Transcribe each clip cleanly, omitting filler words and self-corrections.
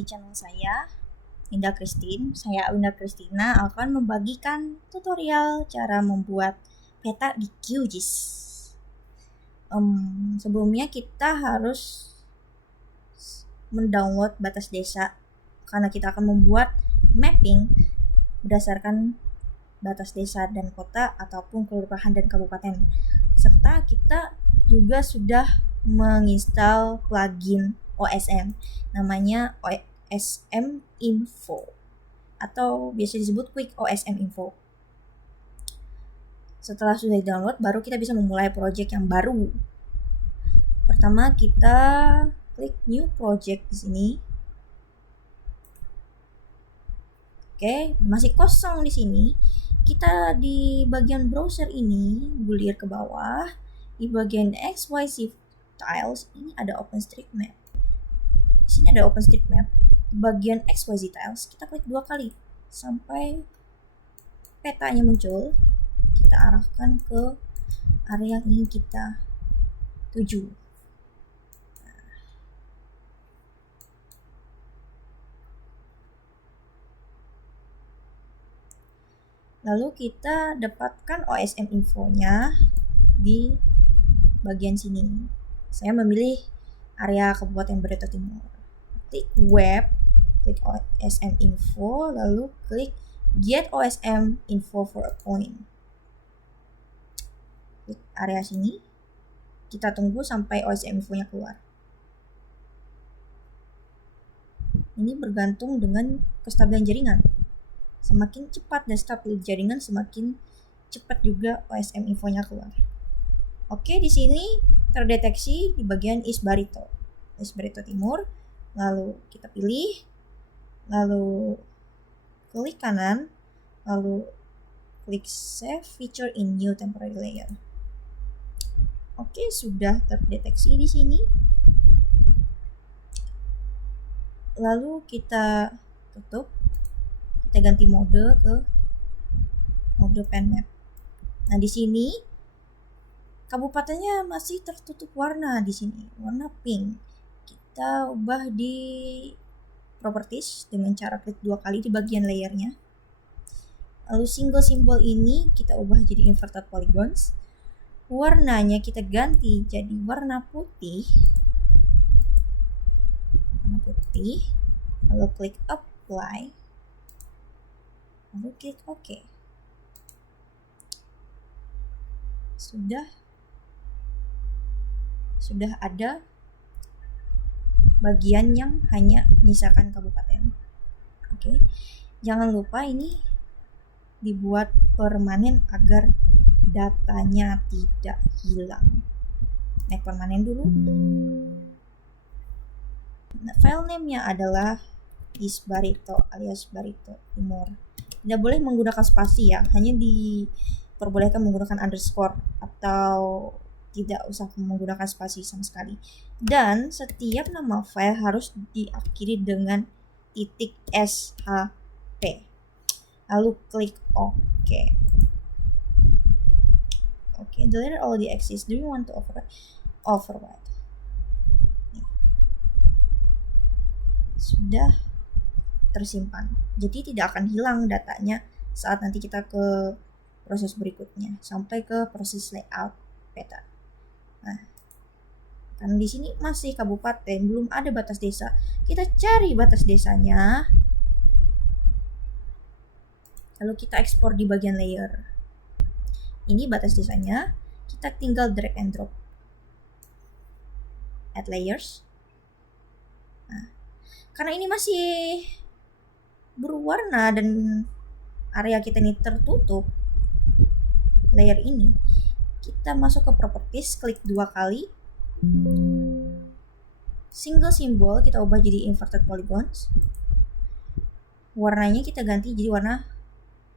di channel saya, Winda Christine. Saya Winda Christina akan membagikan tutorial cara membuat peta di QGIS. Sebelumnya kita harus mendownload batas desa karena kita akan membuat mapping berdasarkan batas desa dan kota ataupun kelurahan dan kabupaten. Serta kita juga sudah menginstal plugin OSM namanya OSM Info atau biasa disebut Quick OSM Info. Setelah sudah di-download, baru kita bisa memulai project yang baru. Pertama kita klik New Project di sini. Oke, masih kosong di sini. Kita di bagian browser ini gulir ke bawah. Di bagian XYZ tiles ini ada OpenStreetMap. Di sini ada OpenStreetMap. Di bagian XYZ tiles kita klik 2 kali sampai petanya muncul. Kita arahkan ke area yang ingin kita tuju. Lalu kita dapatkan OSM infonya di bagian sini. Saya memilih area Kabupaten Barito Timur. Klik web, klik OSM info, lalu klik get OSM info for a point. Klik area sini. Kita tunggu sampai OSM infonya keluar. Ini bergantung dengan kestabilan jaringan. Semakin cepat dan stabil jaringan, semakin cepat juga OSM infonya keluar. Oke, di sini terdeteksi di bagian East Barito Timur. Lalu kita pilih, lalu klik kanan, lalu klik Save Feature in New Temporary Layer. Oke, sudah terdeteksi di sini. Lalu kita tutup. Kita ganti mode ke mode pen map. Nah, di sini kabupatennya masih tertutup warna di sini, warna pink. Kita ubah di properties dengan cara klik 2 kali di bagian layernya. Lalu single symbol ini kita ubah jadi inverted polygons. Warnanya kita ganti jadi warna putih. Lalu klik apply. Lalu klik OK. Sudah ada bagian yang hanya menyisakan kabupaten. Oke. Jangan lupa ini dibuat permanen agar datanya tidak hilang. Make permanen dulu. Nah, file name-nya adalah East Barito alias Barito Timur. Tidak boleh menggunakan spasi ya, hanya diperbolehkan menggunakan underscore atau tidak usah menggunakan spasi sama sekali. Dan setiap nama file harus diakhiri dengan .shp. Lalu klik OK. Okay, delete all the axes. Do you want to overwrite? Sudah tersimpan. Jadi tidak akan hilang datanya saat nanti kita ke proses berikutnya sampai ke proses layout peta. Nah, karena di sini masih kabupaten, belum ada batas desa. Kita cari batas desanya. Lalu kita ekspor di bagian layer. Ini batas desanya. Kita tinggal drag and drop. Add layers. Nah, karena ini masih berwarna dan area kita ini tertutup layer ini, kita masuk ke properties, klik 2 kali, single symbol kita ubah jadi inverted polygons, warnanya kita ganti jadi warna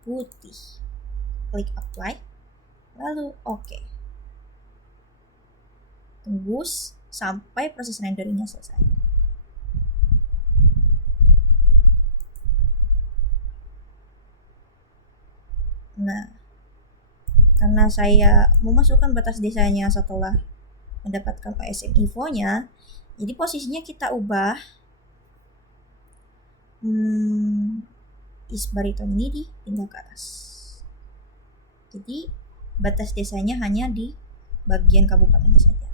putih, klik apply, lalu OK. Tunggu sampai proses renderingnya selesai. Nah, karena saya memasukkan batas desanya setelah mendapatkan OSM infonya, jadi posisinya kita ubah East Bariton ini dipindah ke atas. Jadi batas desanya hanya di bagian kabupatennya saja.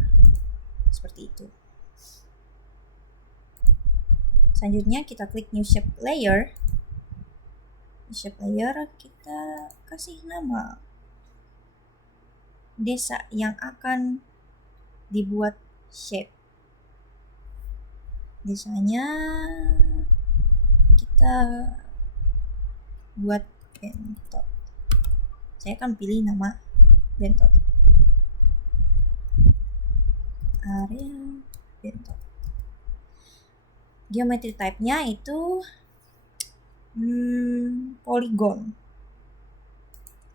Seperti itu. Selanjutnya kita klik New Shape Layer. New Shape Layer kita kasih nama desa yang akan dibuat shape. Desanya kita buat Bentot. Saya akan pilih nama Bentot. Area Bentot. Geometry type-nya itu polygon.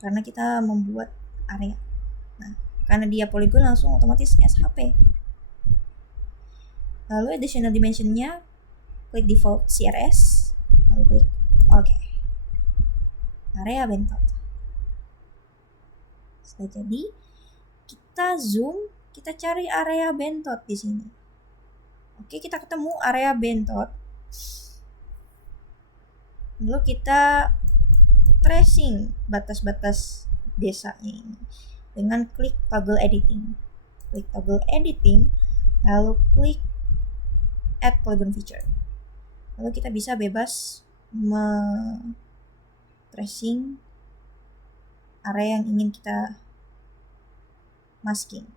Karena kita membuat area. Nah, karena dia polygon langsung otomatis SHP. Lalu additional dimension-nya klik default CRS, lalu klik OK. Area Bentot. Sudah jadi, kita zoom, kita cari area Bentot di sini. Oke, kita ketemu area Bentot. Lalu kita tracing batas-batas desanya ini dengan klik toggle editing. Klik toggle editing, lalu klik add polygon feature. Lalu kita bisa bebas tracing area yang ingin kita masking.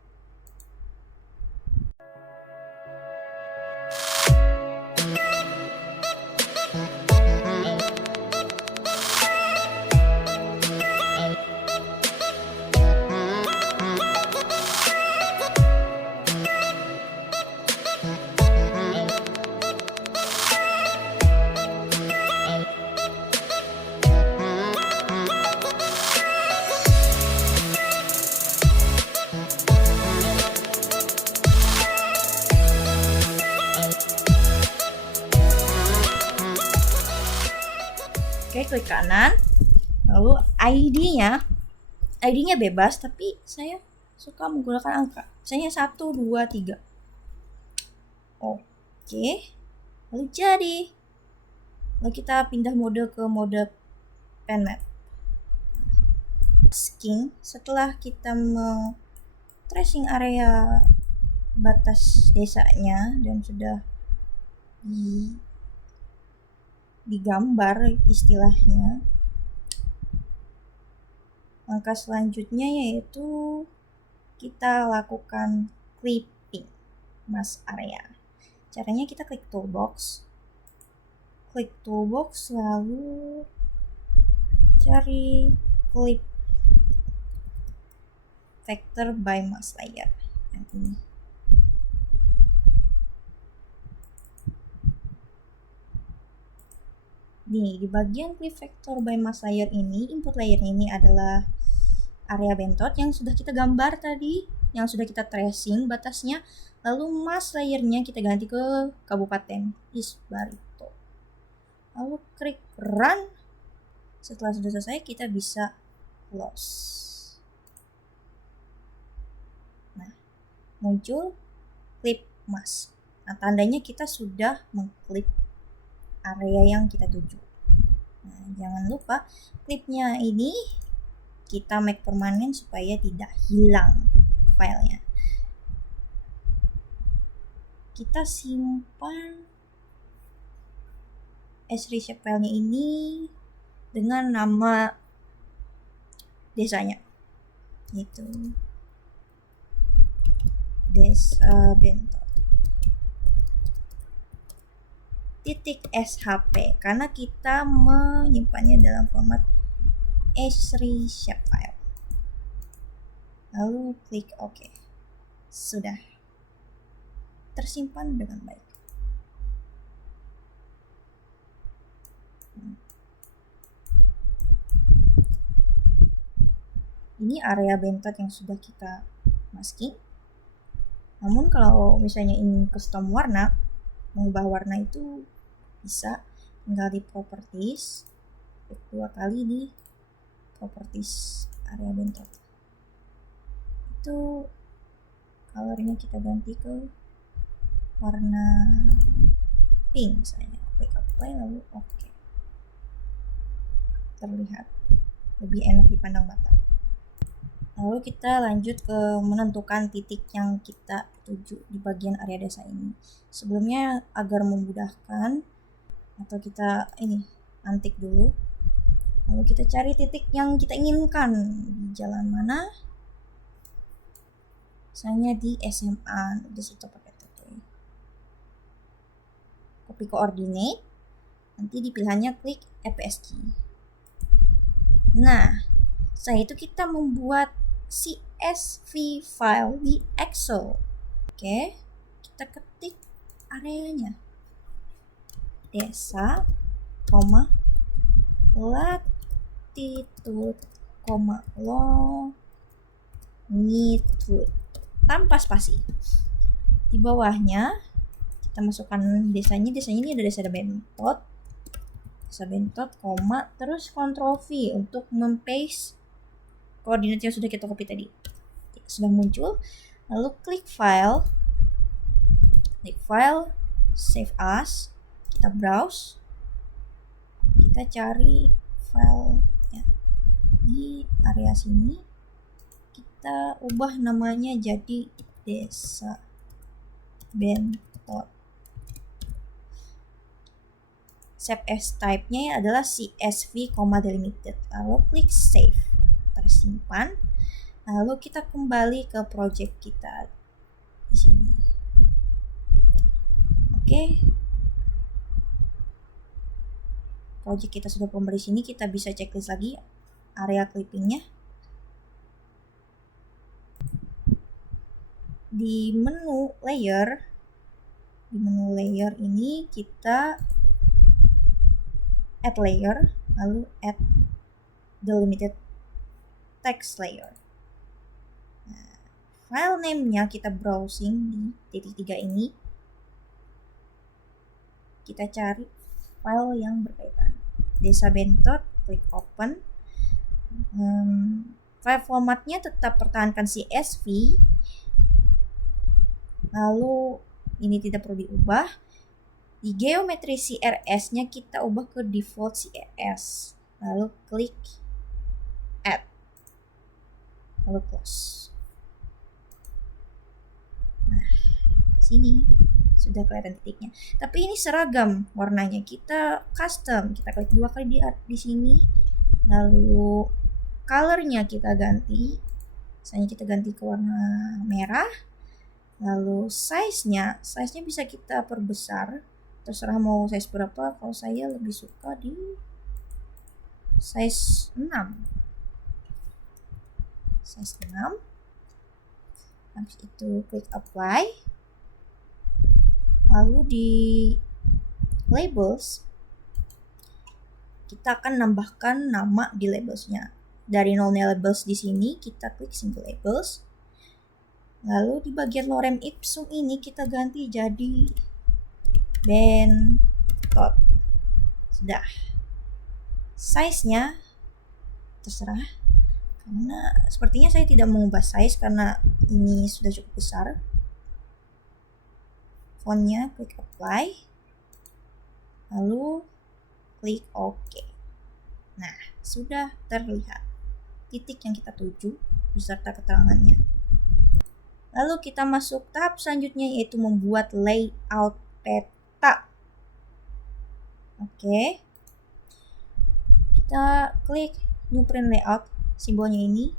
Oke, klik kanan. Lalu ID-nya bebas, tapi saya suka menggunakan angka. Misalnya 1, 2, 3. Oke. Lalu jadi. Lalu kita pindah mode ke mode pen map. Masking, setelah kita tracing area batas desanya dan sudah digambar istilahnya, langkah selanjutnya yaitu kita lakukan clipping mask area. Caranya kita klik toolbox, lalu cari clip vector by mask layer yang ini. Nih, di bagian clip vector by mask layer ini, input layer ini adalah area Bentot yang sudah kita gambar tadi, yang sudah kita tracing batasnya. Lalu mask layernya kita ganti ke Kabupaten East Barito. Lalu klik run. Setelah sudah selesai, kita bisa close. Nah, muncul clip mask. Nah, tandanya kita sudah mengklip area yang kita tuju. Nah, jangan lupa klipnya ini kita make permanen supaya tidak hilang filenya. Kita simpan sReshape filenya ini dengan nama desanya, yaitu Desa Bentot .shp, karena kita menyimpannya dalam format sReshape file. Lalu klik OK. Sudah tersimpan dengan baik. Ini area Bentot yang sudah kita masking. Namun kalau misalnya ingin custom warna, mengubah warna itu bisa tinggal di properties, klik 2 kali di properties area Bentot. Itu colornya kita ganti ke warna pink misalnya. Klik apply lalu OK. terlihat, lebih enak dipandang mata. Lalu kita lanjut ke menentukan titik yang kita tuju di bagian area desa ini. Sebelumnya agar memudahkan, atau kita antik dulu. Lalu kita cari titik yang kita inginkan di jalan mana. Misalnya di SMA, di situ pakai TT. Copy coordinate, nanti di pilihannya klik APSG. Nah, setelah itu kita membuat CSV file di Excel. Oke, kita ketik areanya. Desa, latitude, longitude, tanpa spasi. Di bawahnya kita masukkan desanya ini ada desa Bentot, terus Ctrl V untuk mempaste koordinat yang sudah kita copy tadi. Sudah muncul, lalu klik file, save as, kita browse, kita cari file ya. Di area sini kita ubah namanya jadi desa Bentot. Save as type-nya adalah CSV, delimited. Lalu klik save, tersimpan. Lalu kita kembali ke project kita di sini. Oke. Project kita sudah kembali di sini, kita bisa checklist lagi area clippingnya. Di menu layer ini kita add layer, lalu add delimited text layer. Nah, file name-nya kita browsing di titik 3 ini. Kita cari file yang berkaitan. Desa Bentot, klik open. File formatnya tetap pertahankan CSV. Lalu ini tidak perlu diubah. Di geometri CRS-nya kita ubah ke default CRS. Lalu klik add. Lalu close. Nah, sini sudah kelihatan titiknya. Tapi ini seragam warnanya. Kita custom. Kita klik 2 kali di sini. Lalu color-nya kita ganti. Misalnya kita ganti ke warna merah. Lalu size-nya bisa kita perbesar. Terserah mau size berapa. Kalau saya lebih suka di size 6. Habis itu klik apply. Lalu di labels kita akan nambahkan nama di labelsnya. Dari nolnya labels di sini kita klik single labels. Lalu di bagian lorem ipsum ini kita ganti jadi Bentot. Sudah. Size-nya terserah. Karena sepertinya saya tidak mengubah size karena ini sudah cukup besar. Fontnya klik apply. Lalu klik OK. Nah, sudah terlihat titik yang kita tuju beserta keterangannya. Lalu kita masuk tahap selanjutnya, yaitu membuat layout peta. Oke. Kita klik new print layout, simbolnya ini.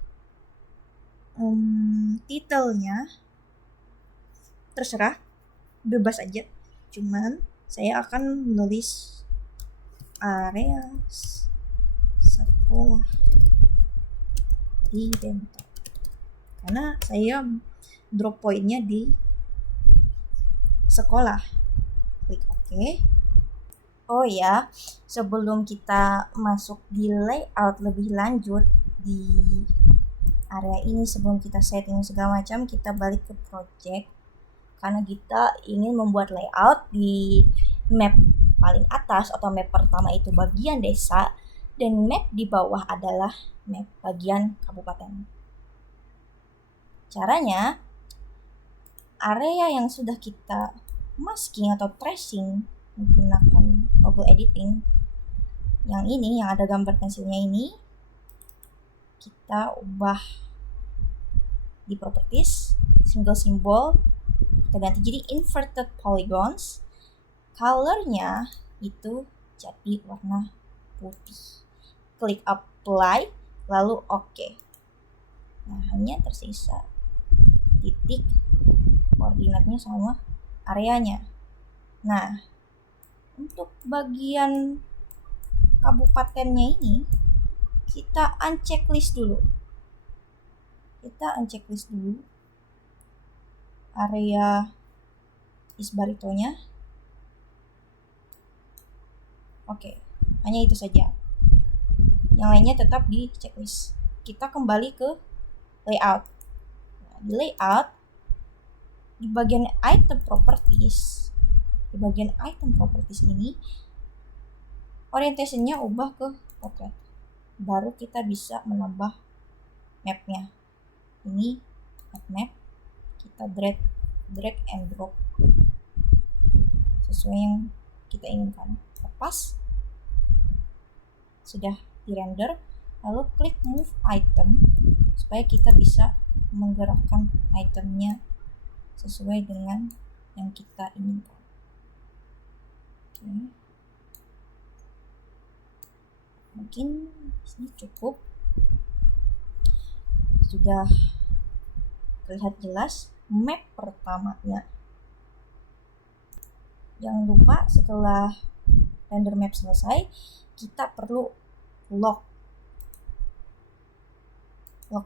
Titelnya terserah, bebas aja. Cuman saya akan menulis area sekolah di Bentot. Karena saya drop pointnya di sekolah. Klik OK. Oh ya, sebelum kita masuk di layout lebih lanjut di area ini, sebelum kita setting segala macam, kita balik ke project. Karena kita ingin membuat layout di map paling atas atau map pertama itu bagian desa, dan map di bawah adalah map bagian kabupaten. Caranya, area yang sudah kita masking atau tracing menggunakan toggle editing, yang ini, yang ada gambar pensilnya ini, kita ubah di properties, single symbol, kita ganti jadi inverted polygons. Colornya itu jadi warna putih. Klik apply, lalu OK. Nah, hanya tersisa titik koordinatnya sama areanya. Nah, untuk bagian kabupatennya ini kita unchecklist dulu. Area Isbaritonya. Oke, hanya itu saja. Yang lainnya tetap di checklist. Kita kembali ke layout. Nah, di layout, di bagian item properties ini, orientationnya ubah ke portrait. Baru kita bisa menambah mapnya. Ini add map, kita drag and drop sesuai yang kita inginkan. Lepas sudah di render, lalu klik move item supaya kita bisa menggerakkan itemnya sesuai dengan yang kita inginkan. Oke. Mungkin ini cukup, sudah terlihat jelas map pertamanya. Jangan lupa setelah render map selesai, kita perlu lock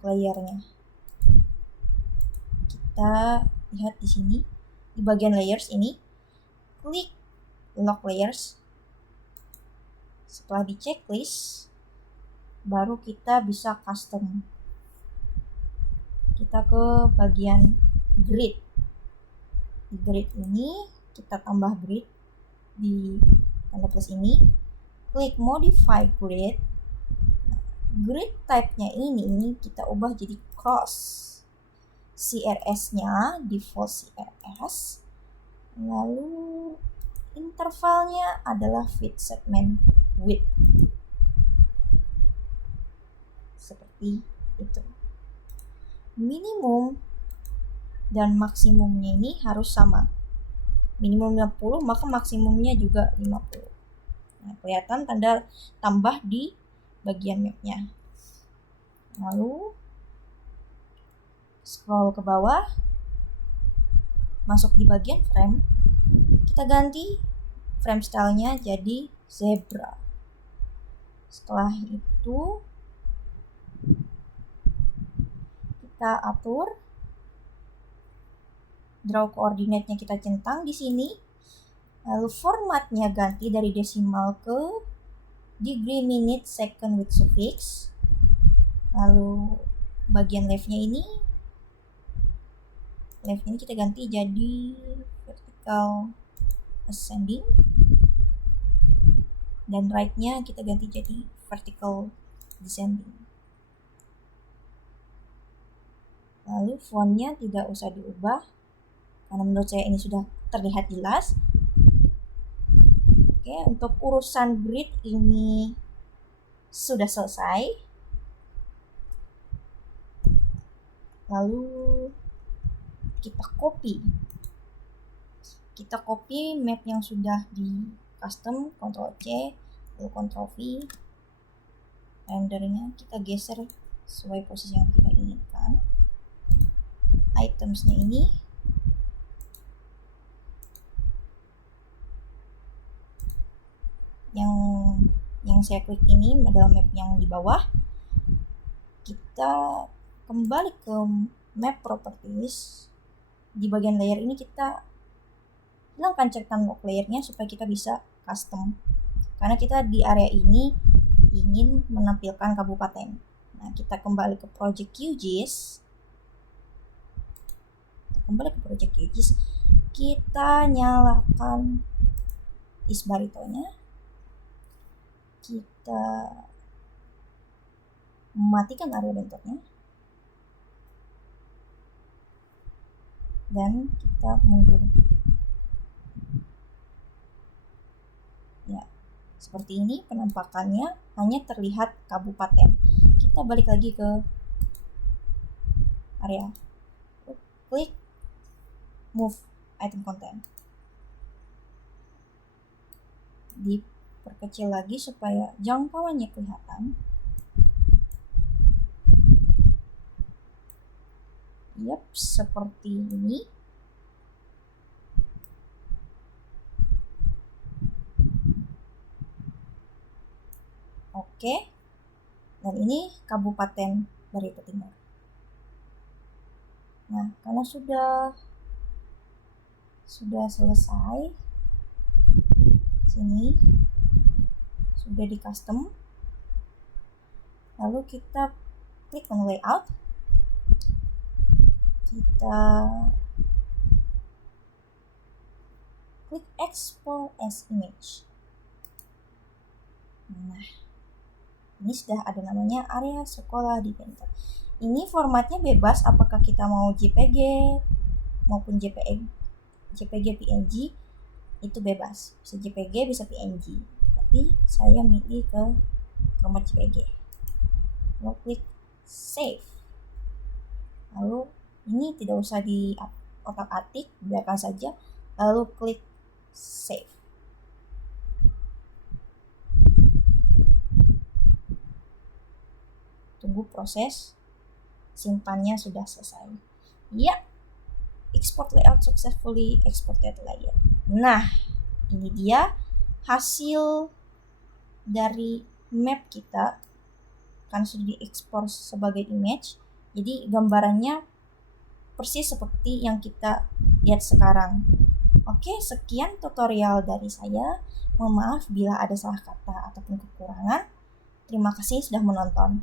layernya. Kita lihat di sini di bagian layers ini, klik lock layers. Setelah di checklist, baru kita bisa custom. Kita ke bagian grid. Di grid ini kita tambah grid di tanda plus ini, klik modify grid. Grid type-nya ini kita ubah jadi cross. CRS-nya default CRS. Lalu intervalnya adalah fit segment width. Seperti itu. Minimum dan maksimumnya ini harus sama. Minimum 50, maka maksimumnya juga 50. Nah, kelihatan tanda tambah di bagian mapnya. Lalu scroll ke bawah, masuk di bagian frame, kita ganti frame stylenya jadi zebra. Setelah itu kita atur, draw koordinatnya kita centang di sini, lalu formatnya ganti dari desimal ke degree, minute, second with suffix. Lalu bagian leftnya ini kita ganti jadi vertical ascending, dan right-nya kita ganti jadi vertical descending. Lalu font-nya tidak usah diubah karena menurut saya ini sudah terlihat jelas. Oke, untuk urusan grid ini sudah selesai. Lalu kita copy map yang sudah di custom, Ctrl C, lalu Ctrl V. Rendernya kita geser sesuai posisi yang kita inginkan. Itemsnya ini yang saya klik ini adalah map yang di bawah. Kita kembali ke map properties. Di bagian layer ini kita hilangkan cetan lock layernya supaya kita bisa custom, karena kita di area ini ingin menampilkan kabupaten. Nah, kita kembali ke project QGIS. Kita nyalakan Isbaritonya. Kita mematikan area bentuknya. Dan kita mundur. Ya, Seperti ini penampakannya, hanya terlihat kabupaten. Kita balik lagi ke area. Klik move item content. Diperkecil lagi supaya jangkauannya kelihatan. Yap, seperti ini. Oke. Dan ini Kabupaten Barito Timur. Nah, karena sudah selesai, sini sudah di custom. Lalu kita klik on layout. Kita klik export as image. Nah, ini sudah ada namanya area sekolah di Painter. Ini formatnya bebas, apakah kita mau JPG maupun JPG PNG, itu bebas. Bisa JPG, bisa PNG. Tapi saya milih ke format JPG. Lalu klik save. Lalu ini tidak usah di otak-atik, biarkan saja. Lalu klik save. Tunggu proses simpannya sudah selesai. Ya, export layout successfully exported layer. Nah, ini dia hasil dari map kita, kan sudah diekspor sebagai image. Jadi gambarannya persis seperti yang kita lihat sekarang. Oke, sekian tutorial dari saya. Mohon maaf bila ada salah kata ataupun kekurangan. Terima kasih sudah menonton.